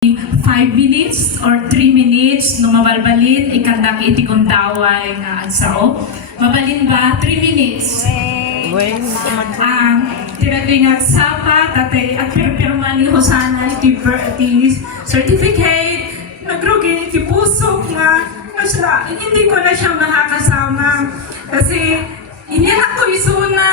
5 minutes or 3 minutes no mabalbalin ikandak iti kundaway nga agsao. Mabalin ba 3 minutes? Tirato nga sapa tatay at pirma ni Hosana iti certificate nagrugi iti puso nga asla hindi ko na siya makakasama kasi hindi na ko isuna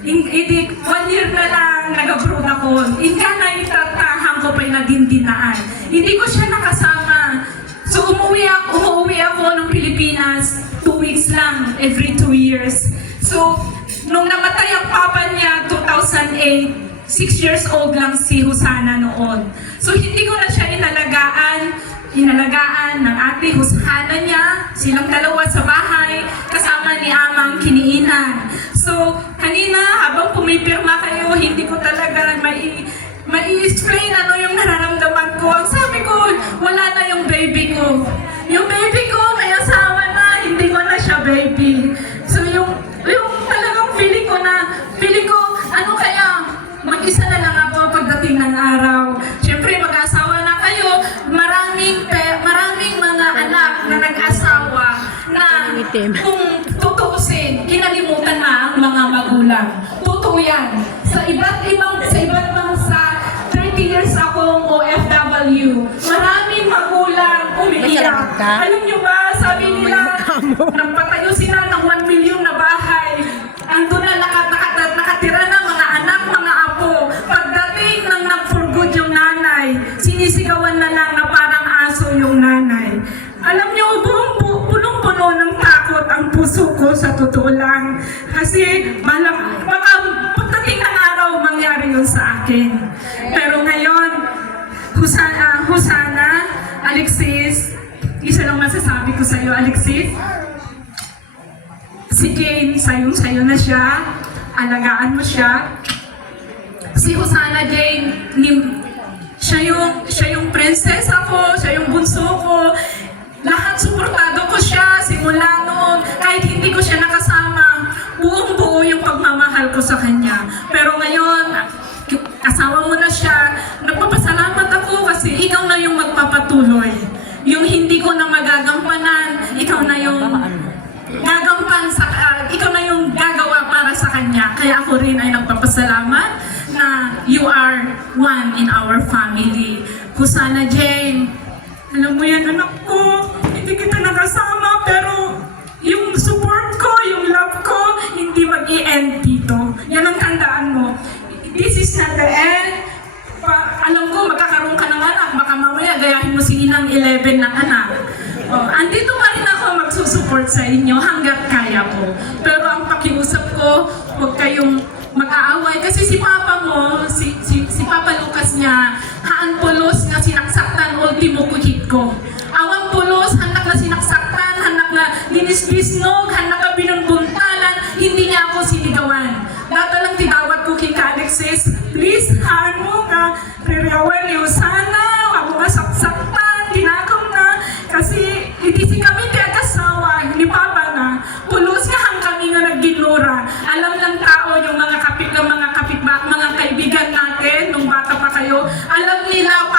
hindi 1 year na lang nag-abroad ako. Inka na itatahan ko pa'y nagindinaan. Hindi ko siya nakasama. So umuwi ako ng Pilipinas 2 weeks lang every 2 years. So nung namatay ang papa niya 2008, 6 years old lang si Hosana noon. So hindi ko na siya inalagaan ng ate Hosana niya, silang dalawa sa bahay, kasama ni Amang Kiniinan. So, kanina, habang pumipirma kayo, hindi ko talaga mai-explain ano yung nararamdaman ko. Ang sabi ko, wala na yung baby ko. Yung baby ko, may asawa na, hindi ko na siya baby. So, yung talagang feeling ko, ano kaya, mag-isa na lang ako pagdating ng araw. Siyempre, mag-asawa na kayo, maraming mga anak na nag-asawa na kung tutuusin, kinalimutan na ang mga magulang. Totoo yan. Sa iba't bansa, 30 years akong OFW, maraming magulang umiiyak. Alam nyo ba, sabi nila, nagpatayo sila ng 1 million na bahay. Ando na nakatira na mga anak, mga apo. Pagdating ng nag-for good yung nanay, sinisigawan na lang na parang aso yung nanay. Alam nyo, punong-puno ng takot ang puso ko sa totoo lang. Kasi baka pagdating ng araw, mangyari yun sa akin. Pero ngayon, Hosana, Alexis, isa lang masasabi ko sa iyo, Alexis, si Jane, sayong-sayo na siya, alagaan mo siya. Si Hosana Jane, siya yung prinsesa ko, siya yung bunso ko. Lahat suportado ko siya simula noon. Kahit hindi ko siya nakasama, buong-buo yung pagmamahal ko sa kanya. Pero ngayon, kasama mo na siya, nagpapasalamat ako kasi ikaw na yung magpapatuloy. Yung hindi ko na magagampanan, ikaw na yung ikaw na yung gagawa para sa kanya. Kaya ako rin ay nagpapasalamat na you are one in our family. Hosana Jane, alam mo yan anak ko, hindi kita nakasama pero yung support ko, yung love ko, hindi mag-i-end dito. Yan ang tandaan mo. This is not the end. Alam ko, magkakaroon ka ng anak, baka mamaya gayahin mo si Inang 11 ng anak. Andito pa rin ako magsusupport sa inyo hanggat kaya ko. Pero ang pakiusap ko, huwag kayong mag-aaway. Kasi si Papa mo, si Papa Lucas niya, haan pulos nga sinaksaktan, ultimo kuhit ko. Awang pulos, hanak na sinaksaktan, hanak na ginisbisnog, hanak na binunbuntalan, hindi niya ako sinigawan. Data lang tidawat ko kay Alexis, please, haan mo ka, ririyawan ni Hosana, wag mo nga saksaktan, tinakaw na, kasi hindi si kami tiagasawa, ni Papa na, pulos nga hang kami nga nagginura. Alam lang tao yung mga kaibigan natin, nung bata pa kayo, alam nila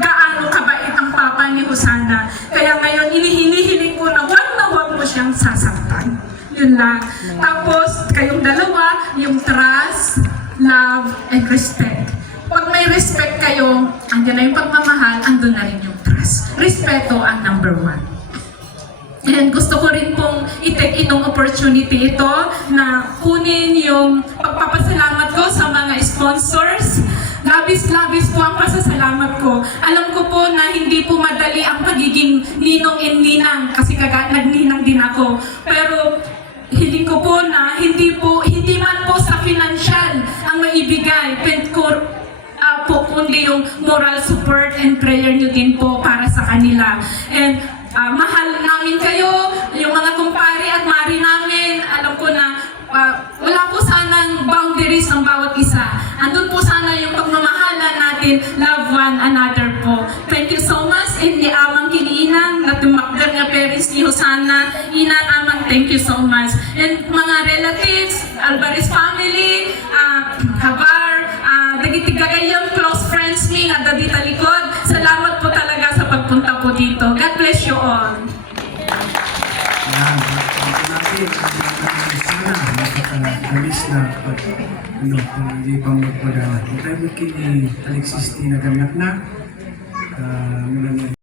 gaano kabait ang Papa ni Hosana. Kaya ngayon, hinihiling ko na wag mo siyang sasaktan. Yun lang. Tapos, kayong dalawa, yung trust, love, and respect. Pag may respect kayo, andyan na yung pagmamahal, andun na rin yung trust. Respeto ang number 1. And gusto ko rin pong i-take itong opportunity ito na kunin yung pagpapasalamat ko sa mga sponsors. Labis-labis po ang pasasalamat ko. Alam ko po na hindi po madali ang pagiging ninong and ninang kasi nagninang din ako. Pero hiling ko po na hindi man po sa financial ang maibigay. Kundi yung moral support and prayer nyo din po para sa kanila. And mahal namin kayo, yung mga kumpare at mari namin, alam ko na wala po sanang boundaries ng bawat isa. Andun po sana yung pagmamahalan natin, love one another po. Thank you so much, and ni Amang Kiniinang, na tumakder nga parents ni Hosana, Inang Amang, thank you so much. And mga relatives, Alvarez family, Habar, dagiti gagayang close friends mi nga dadi talikod, sana makakagalis na pag hindi pang magpagana. Kung tayo kini Alexis Tina Ganak na,